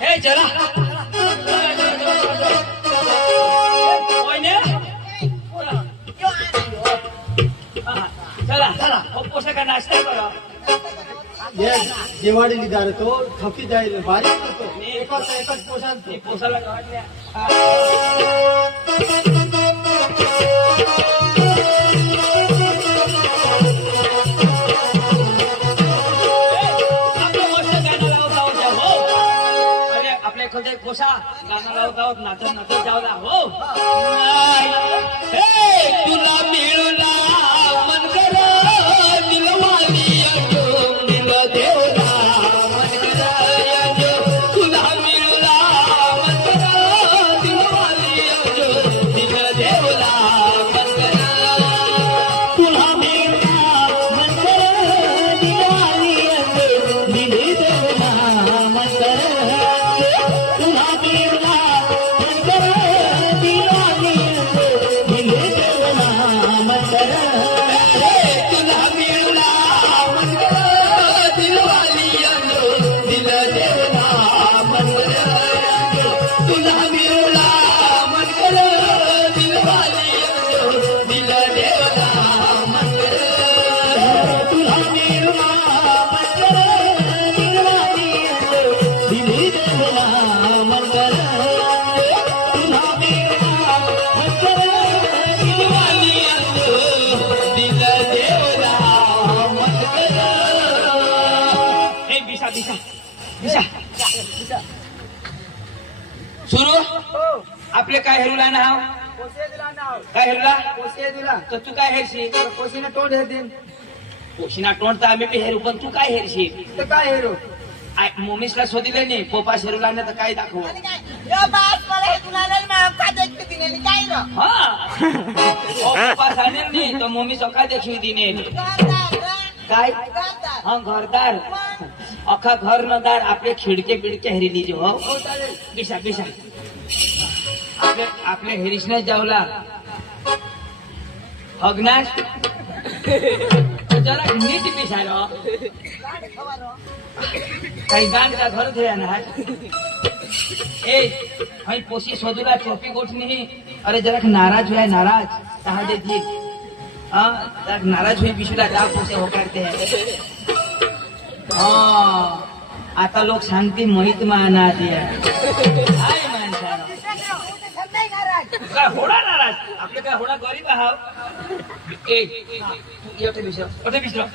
हे चला चला चला पोषाका नाश्ता करा दिवाळी निघाल तो थकी जाईल बारीक करतो एकच पोशाख पोसाला गावातल्या पोषा गाणं लावत आहोत नाचत नाचत जाऊला हो तुला मिळला मन कर दिलवाली दिल देवला मन कर तुला मिळला मन कर दिलवाली दिल देवला मन कर तुला मिळला मन कर दिलवाली दिल देवला मन कर सुरू आपले काय हेरुला नाव काय हेरुला दिला तर तू काय हेरशी कोशीने तोंड हे दिन कोशिना तोंड तर आम्ही बी हेरू पण तू काय हेरशी तर काय हेरो मोमिसला शोधिले नाही पोपा शेरूला तर काय दाखव पोपा नाही तर मोमी सका देखील दिने काय हा घरदार अख्खा घर नदार आपले खिडके बिडके हेरिली जो हो बिशा बिशा आपले हेरिसने जावला हगनाश जरा नीट बिशारो काही गान का घर थे ना ए भाई पोसी सोदुला चोपी गोठ नहीं अरे जरा नाराज हुआ है नाराज कहा देखिए हाँ जरा नाराज हुई बिशुला दाग पोसे हो करते हैं हाँ आता लोग सांगते मोहित माना दिया हाय माणसा काय होडा नाराज आपले काय होडा गरीब आहात ए येते बिशरा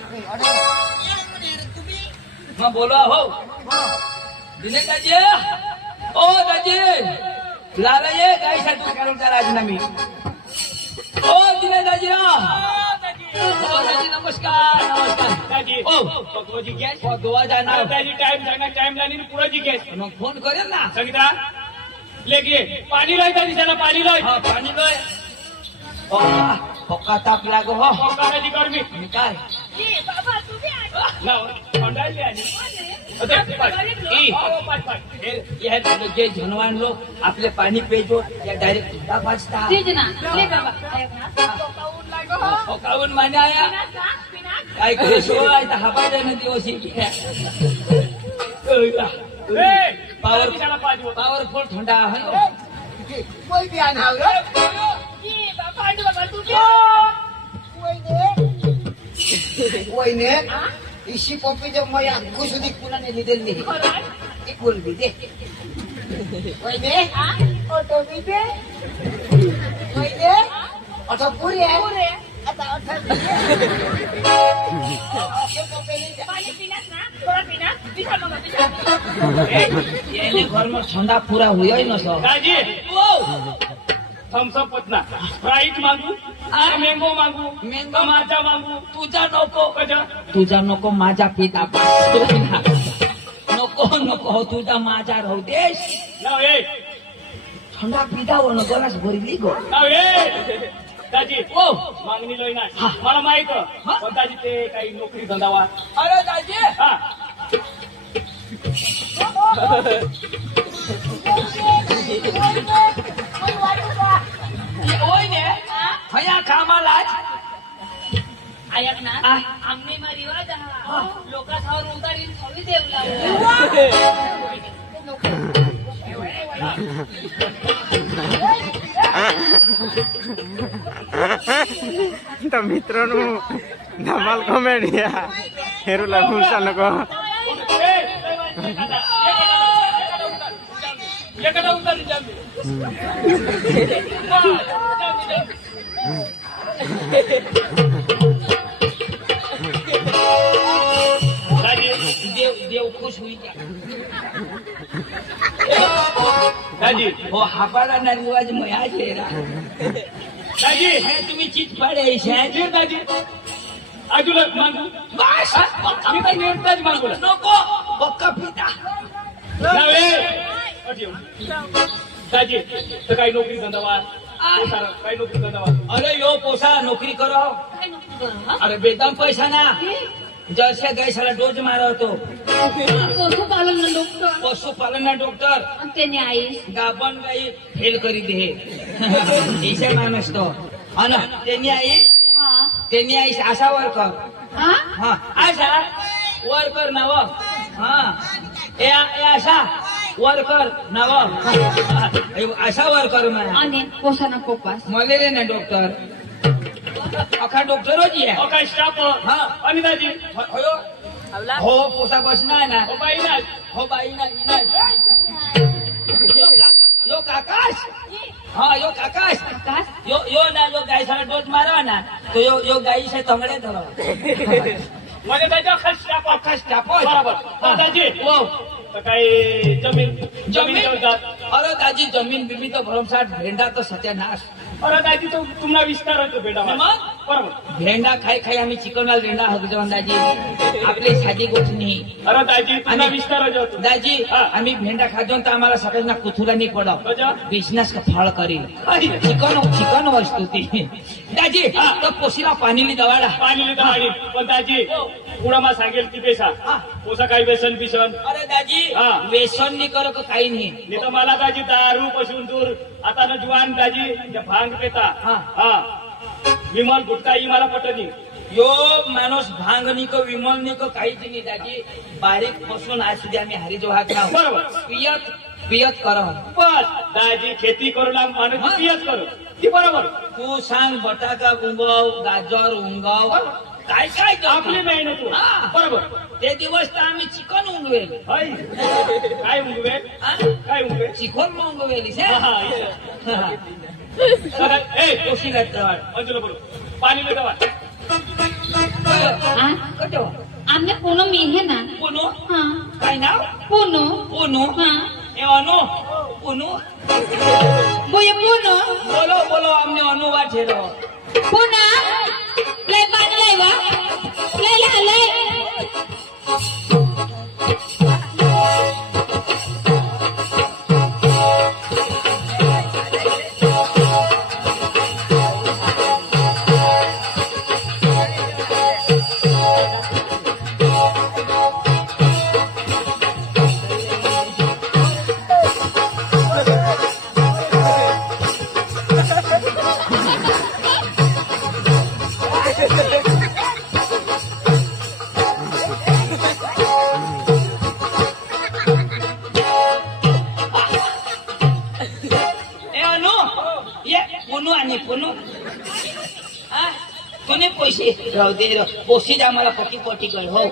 मग बोलवा हो दिनेश दाजी ओ दाजी लाला ये काय साठी काढून राजीनामी ओ दिनेश दाजी ओ दाजी नमस्कार नमस्कार दाजी ओ पकवाजी गॅस गोवा जाणार दाजी टाइम जाणार टाइम लानी पुरा जी गॅस मग फोन करेल ना संगीता लेके पाणी लाय दाजी त्याला पाणी लाय हा पाणी लाय पक्का ताप लागो हो पक्का दाजी गर्मी निकाल जी बाबा तुम्ही लाव थंडाई आली जे जनवान लोग आपले पाणी पेजो या डायरेक्ट वाजता काऊन माने आया काय करे सोय हवा देणं दिवशी पावरफुल थंडा आहे इसी पप्पी जब मैं आपको सुधी पुना ने लिदल नहीं एक बोल भी दे ओए ने ऑटो भी दे ओए ने ऑटो पूरी है आता ऑटो पानी पीना ना थोड़ा पीना बिछा मगा बिछा ये घर में ठंडा पूरा हुआ ही ना सो दादी थम्सअप पतना स्प्राइट मागू मँगो मागू मँगो माझा मागू तुझा नको माझा पिता नको नको तुझा माझा राहू देश थंडा पिता वर गरज भरली गो दाजी ओ मागणी लोय ना मला माहित दाजी ते काही नोकरी धंदावा अरे दाजी हा ओय ने हया कामाला ऐक ना आ. आमने मा रिवाज हा लोकांवर उतारी थोडी देवला तर मित्रांनो धमाल कॉमेडी हेरूला खुशा नको एखादा उतर देव खुश होईल दादी हो हापाला ना रिवाज मया चेहरा दादी हे तुम्ही चीज पाडे शायद दादी आजूला मागू बस मी काय नेमताच मागू नको बक्का पिता जावे दादी तर काही नोकरी धंदा काही नोकरी धंदा अरे यो पोसा नोकरी करो काय नोकरी करू हा अरे बेदम पैसा ना जैसे गैसाला डोज मारा होतो पशुपालन डॉक्टर पशुपालन ना डॉक्टर त्याने आईस गाभण गाई फेल करी दे इसे माणूस तो अन त्यांनी आईस असा वर्कर हा असा वर्कर नाव हा ए असा वर्कर नाव असा वर्कर मला आणि पोषणा पोपास मलेले ना डॉक्टर अखा डॉक्टर होती है काय स्टाफ हा आणि दादी हो पोसा बसना ना हो बाई ना हो बाई ना यो काकाश हाँ यो काकाश यो ना यो गाय सारा डोज मारा ना तो यो गाई से तंगड़े धरो माझ्या दादा खास स्टाफ अखा स्टाफ बरोबर हाँ, दादी वो तर काही जमीन जमीन अरे दादी जमीन बिमी तो भरमसाठ भेंडा तो सत्यानाश अरे दादी तो तुम्हाला विस्तार होतो बेटा मग? बरोबर भेंडा खाई खाई आम्ही चिकन वाल भेंडा हगजवन दाजी आपली साधी गोष्ट नाही अरे दादी तुम्हाला आणि- विस्तार होतो दाजी हा. आम्ही भेंडा खाजो तर आम्हाला सगळ्यांना कुथुरा नाही पडो अच्छा. बिझनेस का फळ करील चिकन वस्तू ती दाजी हा. तो पोशीला पाणीली दवाडा पाणी लिहिता आणि पण दादी पुढं मा सांगेल ती पैसा हा. पोसा काही व्यसन बिसन अरे दाजी हा. व्यसन नाही करो काही नाही नाही तर मला दाजी दारू पासून दूर आता न जुवान दाजी त्या भांग पेता हा. हा विमल गुटखा ही मला पटत नाही यो माणूस भांग निको विमल निको काहीच नाही दाजी बारीक पासून आज सुधी आम्ही हरिजो हात ना बरोबर. पियत करो बस दाजी खेती करू लाग माणूस पियच करू ती बरोबर तू सांग बटाका उंगव गाजर उंगव काय काय करतो? आपली मेहनत हा. बरोबर ते दिवस तर आम्ही चिकन उंगवेल हाय. काय उंगवे हा? काय उंगवे चिकन उंगवेली हा, हा, ए कोशी लागतं मंजुला बोलो पाणी लिहिता वाट कटो आमने पूनम मी है ना पुनू हाँ काय नाव पूनो पुनू हाँ ए अनु पुनू बोये पूनो बोलो बोलो आमने अनु वा ठेलो पूना लय पाणी लय वा लय ए अनु ये पुनू आणि पुनू हा कोणी पैसे राहू दे पोशी द्या मला पक्की पोटी कर हो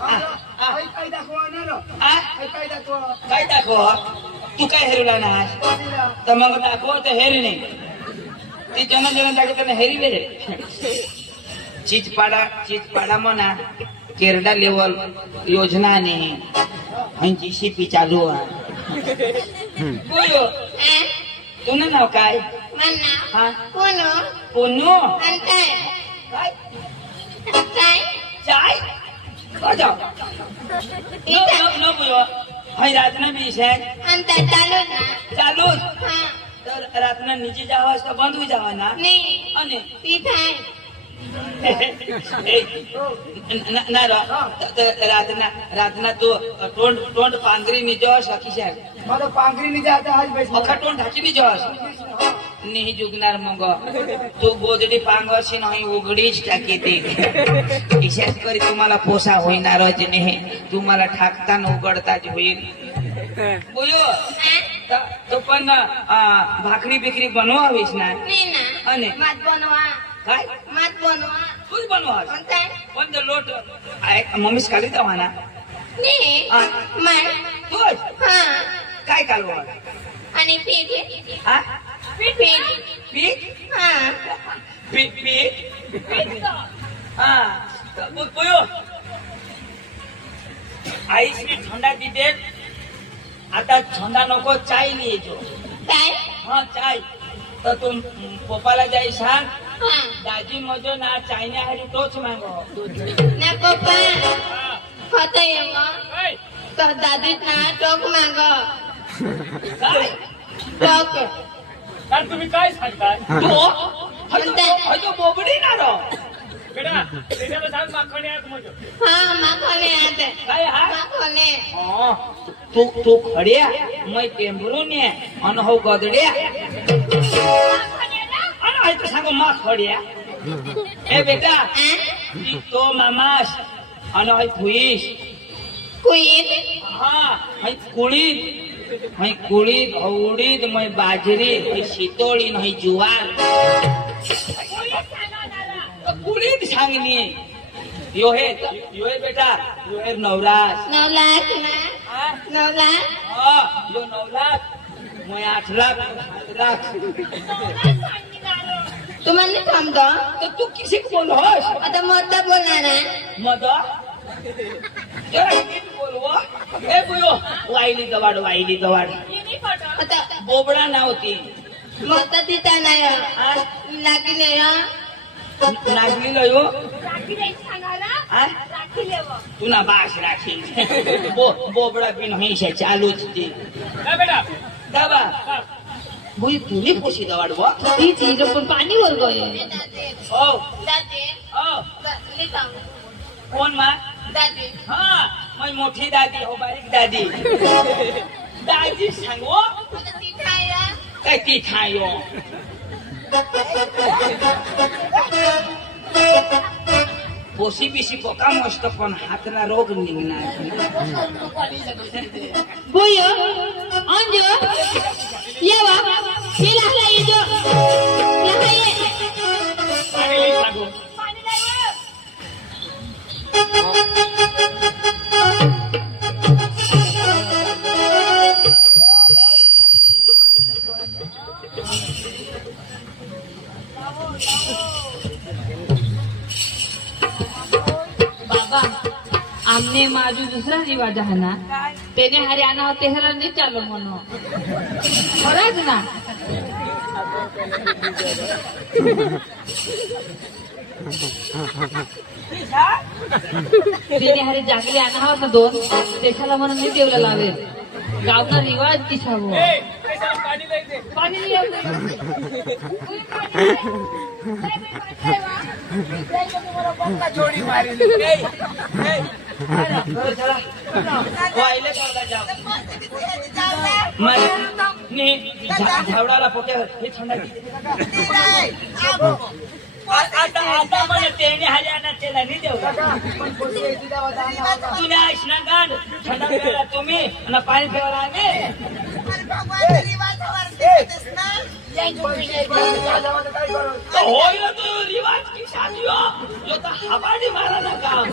हा, हा. काय दाखवणार हा? काय दाखव काय दाखव तू काय हेरला ना तर मग दाखव तर हेरी नाही ती जन दाखवताना हेरिले चीज पाडा म्हणा केरडा लेवल योजना ने जीसीपी चालू आहे बोलो तुझं नाव काय मन्ना हा पुनो पुनू अंतर काय काय चाय बजाव न बोलो हाय रातना बी आहे अंतर चालू ना चालूच हाँ तर रातना नीचे जावा तर बंद होई जावा ना नहीं आणि पीठ है रातना तू तोंड पांघरी निजोस हकीश मला पांघरी नाही जात आज अखा तोंड ढाकी निजोस नाही जुगणार मग तू गोदडी पांगशी नाही उघडीच टाकी ते विशेष करी तुम्हाला पोसा होईनारच नाही तुम्हाला ठाकताना उघडताच होईल बोलो तो पण भाकरी बिकरी बनवावीस ना नाही ना आणि मात बनवा काय मात बनवा तूच बनवा पण काय पण तो लोट मम्मीच खाली जावा ना नाही हा. मात तूच हा काय कालवा आणि पीठ हा पीठ पीठ हा पीठ हा बोयो आईसनी थंडा दिदे आता थंडा नको चाय लिहिजो काय हा चाय तर तू पप्पाला जाई सांग हा दाजी मजो ना चायने हारी तोच मागो ना पप्पा होता ये मग ऐ, तर दादीत ना टोक माग काय टोक तर तुम्ही काय सांगताय तो हजो बोबडी ना रो बेटा त्याच्याला सांग माखणी आहे तुमच्या हा माखोने आते काय हा माखोने तू खड्या मै टेंभरून ये अन हो गदड्या अन हाय तर सांगो मा खड्या ए बेटा ती तो मामास अन हाय फुईस कुईन हा हाय कुळीत औडीत मै बाजरी हाय शितोळी नाही जुवार कुळीत सांगनी यो हे बेटा यो हे नवरास 9 लाख ना हा 9 लाख हा यो 9 लाख मैं 8 लाख 7 लाख तुम्हाला नाही थांबतो तो तू किसी को बोल होस आता मत बोलणार आहे मदा जरा नीट बोलवा ए बुयो वाईली गवाड आता बोबडा नावती मत तिथं नाही हा लागले नागली लयो हा तू ना बास राखी बोबडा भी नहीं से चालू थी ए, बेटा दाबा बुई तुनी पोशी दवाडवा ही चीज पण पाणी वर गए ओ दादी ओ लिखाऊ कोण मा दादी हा मैं मोठी दादी हो बारीक दादी दादी सांगो आता तिथं आहे काय ती खायो पोशी बिशी पोका मस्त पण हातला रोग निघणार बोयो अंजो ये वा पिला ये जो यहाँ ये पाणी लिही सांगू बाबा आमने माझू दुसरा रिवाज आहे ना त्याने हरियाणा तेहरा नाही चालू म्हणून खरंच ना त्याने हरी जागले आणा ना 2 त्याच्याला म्हणून मी देवला लावेल गावचा रिवाज दिसावं ए, त्याच्याला पाणी नाही दे पाणी नाही येत. झावडाला पोट्या हे थंडा आता मला तेने हरियाणा त्याला नाही देऊ तुला स्नान थंडा प्यायला तुम्ही आणि पाणी प्यायला आम्ही होय ना तो रिवाज की शादी हो जो तो हवाडी मारा ना काम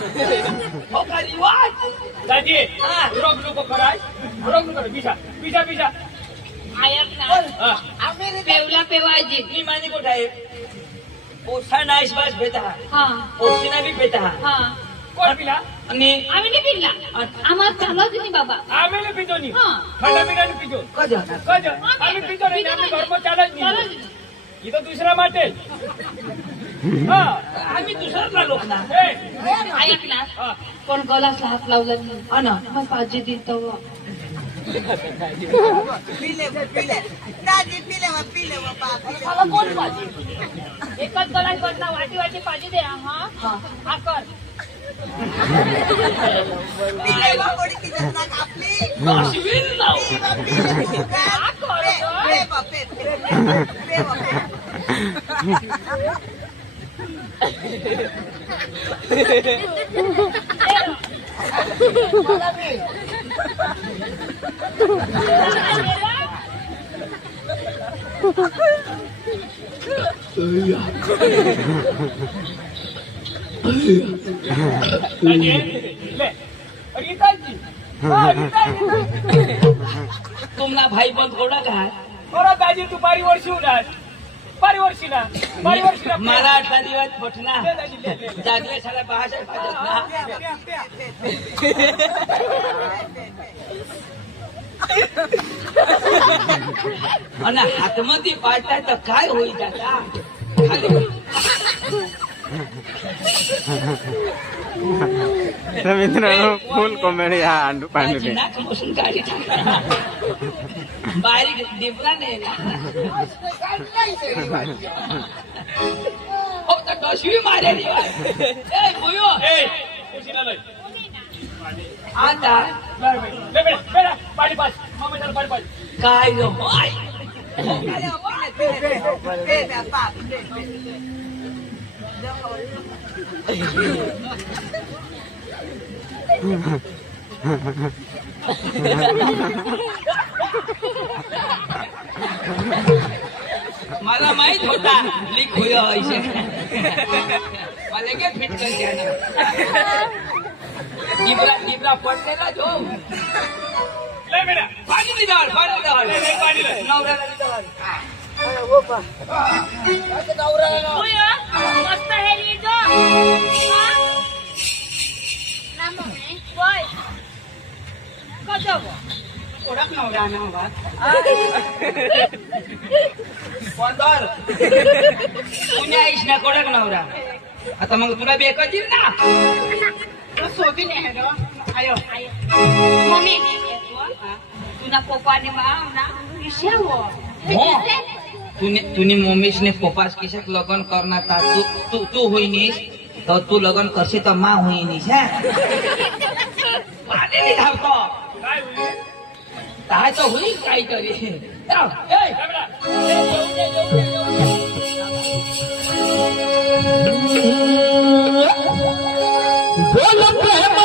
हो का रिवाज दादी हा. रोग नको कराय रोग नको बिशा बिशा बिशा ऐक ना हा पेवला पेवायची मी मानी कुठं आहे पोसा नाईस बास भेटा हा पोसीना भी भेटा हा कोण पिला आणि आम्ही नाही पिल्ला आम्हाला चालवच नाही बाबा आम्ही नाही पितो नी हा. थंड पिठाने पितो कधी कज आम्ही पितो नाही आम्ही घरमो चालत नाही इथं दुसरा माटेल हा आम्ही दुसऱ्याला लोक ना ए, ऐक ना हा. पण गलासला हात लावला नाही हा ना मग पाहिजे देतो मला कोण पाहिजे एकच गलास बदला वाटी वाटी पाहिजे दे हा हा कर अश्विन नाव हा कर दाजी, ले. गीताजी. गीताजी. तुम्हाला भाई पण थोडा काय बरं दाजी तू बारी वर्षी उन्हात बारी वर्षी ना मला 8 दिवस पटना जागले साला भाषा आणि हातमध्ये पाडताय तर काय होईल त्याचा तर मित्रांनो फुल कॉमेडी हा अंडू पांडू नाच बसून गाडी बारीक डिपला नाही ना हो तर डोशवी मारेली ए भुयो ए उशीला लय आता ले बेटा पाणी पास मम्मी जरा पाणी पास काय गो आई मला माहित होता लीक होय ऐसे मला काय फिट कर द्या गिबरा पडलेला जो ले बेटा पाणी निघाल ले पाणी ले नवऱ्याला निघाल मस्त हेरी जो नाम है बोय कजो ओळख नवरा नवरा कोणतर पुण्या आईश ना कोडक नवरा आता मग तुला बेकच येईल ना सोबी ने है आयो मम्मी तुना पप्पाने माव ना किसे वो तुनी मम्मीश ने पप्पास किशक लगन करना था तू होईनीस तो तू लगन करसे तो माँ होईनीस है पाणी नाही धावतो काय होईल काय तो होईल काय करी जाऊ, ए बेटा बोल प्रेम